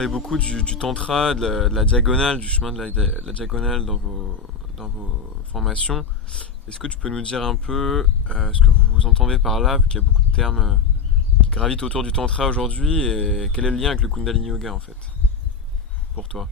parlez beaucoup du tantra, de la diagonale, du chemin de la diagonale dans vos formations. Est-ce que tu peux nous dire un peu ce que vous entendez par là, vu qu'il y a beaucoup de termes qui gravitent autour du tantra aujourd'hui, et quel est le lien avec le Kundalini Yoga en fait, pour toi?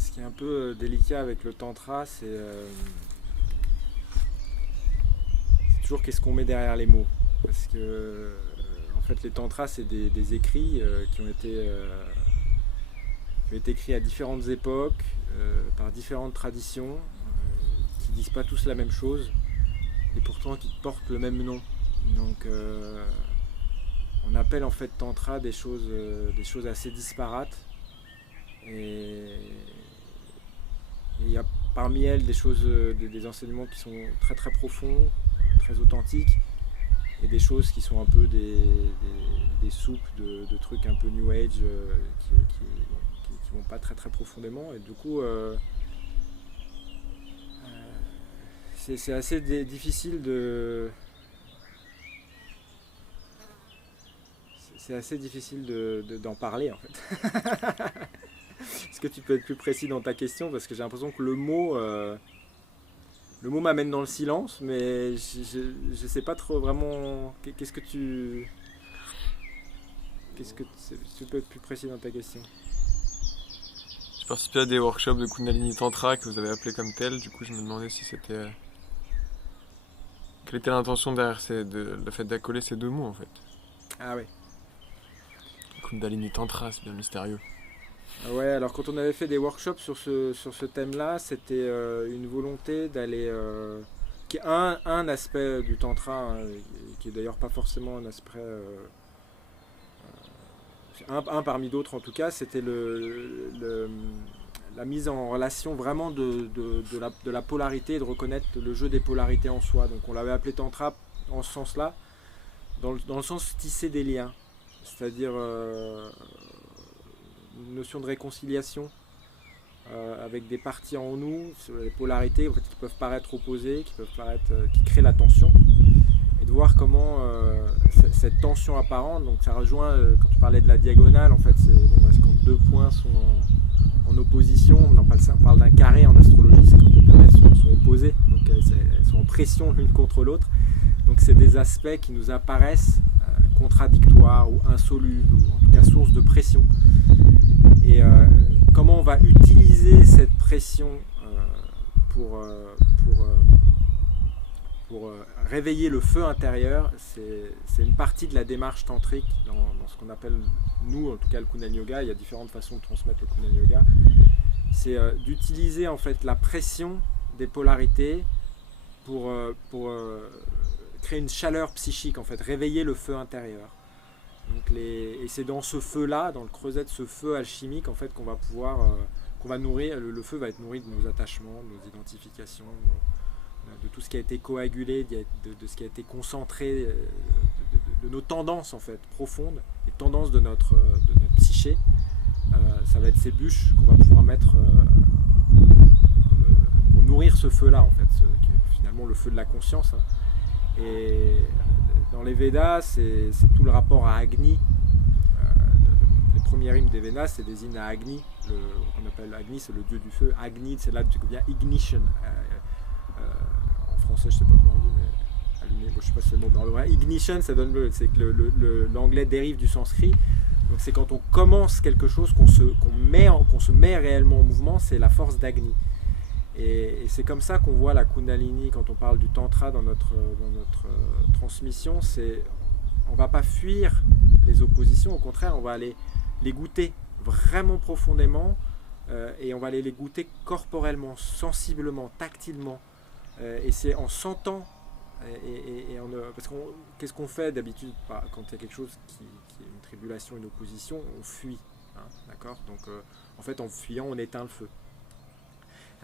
Ce qui est un peu délicat avec le tantra, c'est toujours qu'est-ce qu'on met derrière les mots. Parce que, en fait, les tantras, c'est des écrits qui ont été écrits à différentes époques, par différentes traditions, qui disent pas tous la même chose, et pourtant qui portent le même nom. Donc, on appelle en fait tantra des choses assez disparates. Et il y a parmi elles des choses, des enseignements qui sont très très profonds, très authentiques, et des choses qui sont un peu des soupes de trucs un peu new age qui vont pas très très profondément. Et du coup, c'est assez difficile d'en parler en fait. Est-ce que tu peux être plus précis dans ta question? Parce que j'ai l'impression que le mot m'amène dans le silence, mais je sais pas trop vraiment. Qu'est-ce que tu peux être plus précis dans ta question? J'ai participé à des workshops de Kundalini Tantra que vous avez appelés comme tel, du coup je me demandais si c'était... quelle était l'intention derrière le fait d'accoler ces deux mots en fait? Ah ouais. Kundalini Tantra, c'est bien mystérieux. Ah ouais, alors quand on avait fait des workshops sur ce thème-là, c'était une volonté d'aller... qui est un aspect du tantra, hein, qui est d'ailleurs pas forcément un aspect... un parmi d'autres en tout cas, c'était la mise en relation vraiment de la polarité et de reconnaître le jeu des polarités en soi. Donc on l'avait appelé tantra en ce sens-là, dans le sens tisser des liens, c'est-à-dire une notion de réconciliation avec des parties en nous, les polarités en fait, qui peuvent paraître opposées, qui créent la tension, et de voir comment cette tension apparente, donc ça rejoint quand tu parlais de la diagonale, en fait c'est bon, parce que quand deux points sont en opposition, on parle d'un carré en astrologie, c'est quand les planètes sont opposées, donc elles sont en pression l'une contre l'autre, donc c'est des aspects qui nous apparaissent contradictoires ou insolubles, ou en tout cas source de pression. Et comment on va utiliser cette pression pour réveiller le feu intérieur, c'est une partie de la démarche tantrique dans ce qu'on appelle, nous en tout cas, le Kundalini Yoga. Il y a différentes façons de transmettre le Kundalini Yoga. C'est d'utiliser en fait la pression des polarités pour créer une chaleur psychique, en fait, réveiller le feu intérieur. Donc et c'est dans ce feu-là, dans le creuset de ce feu alchimique, en fait, qu'on va pouvoir, qu'on va nourrir. Le feu va être nourri de nos attachements, de nos identifications, de tout ce qui a été coagulé, de ce qui a été concentré, de nos tendances en fait profondes, les tendances de notre psyché. Ça va être ces bûches qu'on va pouvoir mettre pour nourrir ce feu-là en fait, qui est finalement le feu de la conscience. Hein. Et dans les Védas, c'est tout le rapport à Agni. Les premiers hymnes des Védas, c'est des hymnes à Agni. On appelle Agni, c'est le dieu du feu. Agni, c'est là que vient ignition. En français, je sais pas comment on dit, mais allumer, je sais pas si c'est le mot, mais en vrai, ignition, ça donne c'est que l'anglais dérive du sanskrit. Donc c'est quand on commence quelque chose, qu'on se met réellement en mouvement, c'est la force d'Agni. Et c'est comme ça qu'on voit la Kundalini quand on parle du Tantra dans notre transmission. On ne va pas fuir les oppositions, au contraire, on va aller les goûter vraiment profondément et on va aller les goûter corporellement, sensiblement, tactilement. Et c'est en sentant. Parce qu'est-ce qu'on fait d'habitude quand il y a quelque chose qui est une tribulation, une opposition, on fuit. Hein, d'accord. Donc en fait, en fuyant, on éteint le feu.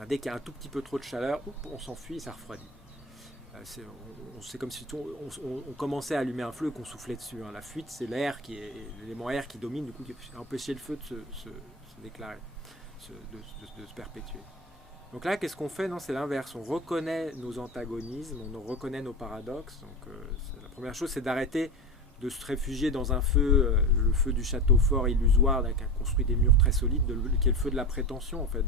Dès qu'il y a un tout petit peu trop de chaleur, on s'enfuit et ça refroidit. C'est comme si on commençait à allumer un feu et qu'on soufflait dessus. La fuite, c'est l'élément air qui domine, du coup, qui a empêché le feu de se déclarer, de se perpétuer. Donc là, qu'est-ce qu'on fait? Non, c'est l'inverse. On reconnaît nos antagonismes, on reconnaît nos paradoxes. Donc, la première chose, c'est d'arrêter de se réfugier dans un feu, le feu du château fort illusoire, qui a construit des murs très solides, qui est le feu de la prétention, en fait,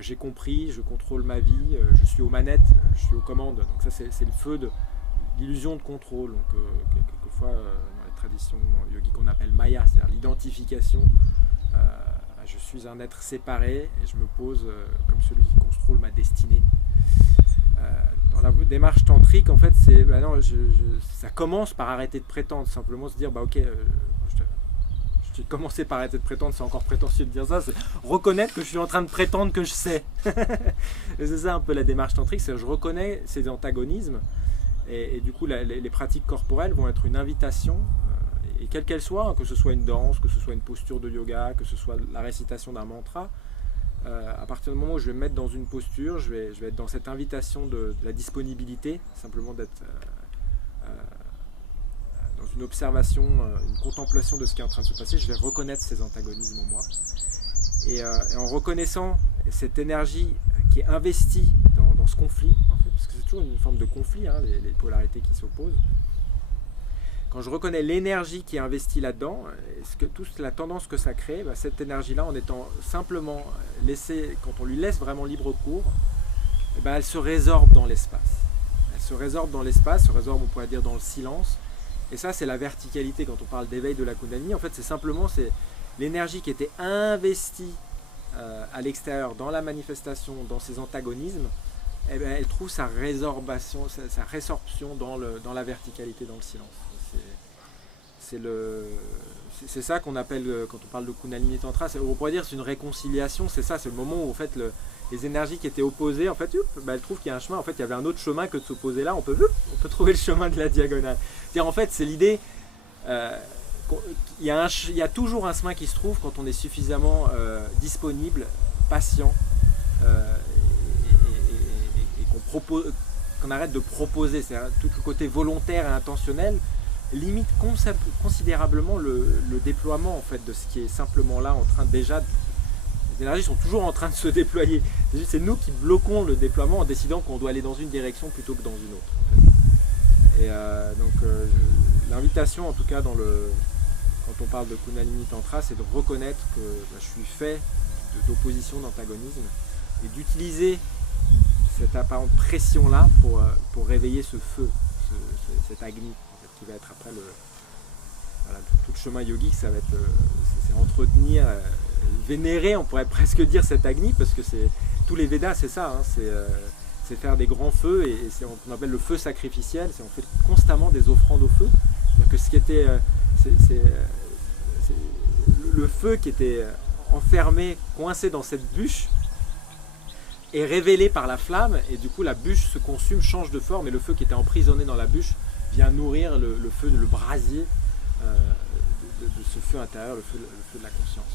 j'ai compris, je contrôle ma vie, je suis aux manettes, je suis aux commandes. Donc ça, c'est le feu de l'illusion de contrôle. Donc quelquefois, dans les traditions yogiques, on appelle Maya, c'est-à-dire l'identification. Je suis un être séparé et je me pose comme celui qui contrôle ma destinée. Dans la démarche tantrique, en fait, ça commence par arrêter de prétendre, simplement se dire, ok, j'ai commencé par arrêter de prétendre, c'est encore prétentieux de dire ça, c'est reconnaître que je suis en train de prétendre que je sais. Et c'est ça un peu la démarche tantrique, c'est que je reconnais ces antagonismes, et du coup les pratiques corporelles vont être une invitation, et quelle qu'elle soit, que ce soit une danse, que ce soit une posture de yoga, que ce soit la récitation d'un mantra, à partir du moment où je vais me mettre dans une posture, je vais être dans cette invitation de la disponibilité, simplement d'être dans une observation, une contemplation de ce qui est en train de se passer, je vais reconnaître ces antagonismes en moi. Et en reconnaissant cette énergie qui est investie dans ce conflit, en fait, parce que c'est toujours une forme de conflit, les polarités qui s'opposent, quand je reconnais l'énergie qui est investie là-dedans, toute la tendance que ça crée, cette énergie-là, en étant simplement laissée, quand on lui laisse vraiment libre cours, elle se résorbe dans l'espace. Elle se résorbe dans l'espace, se résorbe, on pourrait dire, dans le silence. Et ça, c'est la verticalité. Quand on parle d'éveil de la Kundalini, en fait, c'est l'énergie qui était investie à l'extérieur, dans la manifestation, dans ses antagonismes, elle trouve sa résorption dans la verticalité, dans le silence. C'est ça qu'on appelle, quand on parle de Kundalini Tantra, on pourrait dire c'est une réconciliation, c'est ça, c'est le moment où en fait les énergies qui étaient opposées, en fait, elles trouvent qu'il y a un chemin, en fait il y avait un autre chemin que de s'opposer là, on peut trouver le chemin de la diagonale. C'est-à-dire en fait c'est l'idée, il y a toujours un chemin qui se trouve quand on est suffisamment disponible, patient, et qu'on arrête de proposer, c'est-à-dire tout le côté volontaire et intentionnel limite considérablement le déploiement en fait de ce qui est simplement là en train déjà. Les énergies sont toujours en train de se déployer. C'est nous qui bloquons le déploiement en décidant qu'on doit aller dans une direction plutôt que dans une autre. En fait. Et donc l'invitation en tout cas quand on parle de Kundalini Tantra, c'est de reconnaître que je suis fait d'opposition, d'antagonisme, et d'utiliser cette apparente pression là pour réveiller ce feu, cet agni. Qui va être après tout le chemin yogique, ça va être c'est entretenir, vénérer, on pourrait presque dire cet agni, parce que tous les Védas c'est ça, c'est faire des grands feux, et on appelle le feu sacrificiel, on fait constamment des offrandes au feu. C'est-à-dire que ce qui était le feu qui était enfermé, coincé dans cette bûche, est révélé par la flamme, et du coup la bûche se consume, change de forme, et le feu qui était emprisonné dans la bûche vient nourrir le feu, le brasier de ce feu intérieur, le feu de la conscience.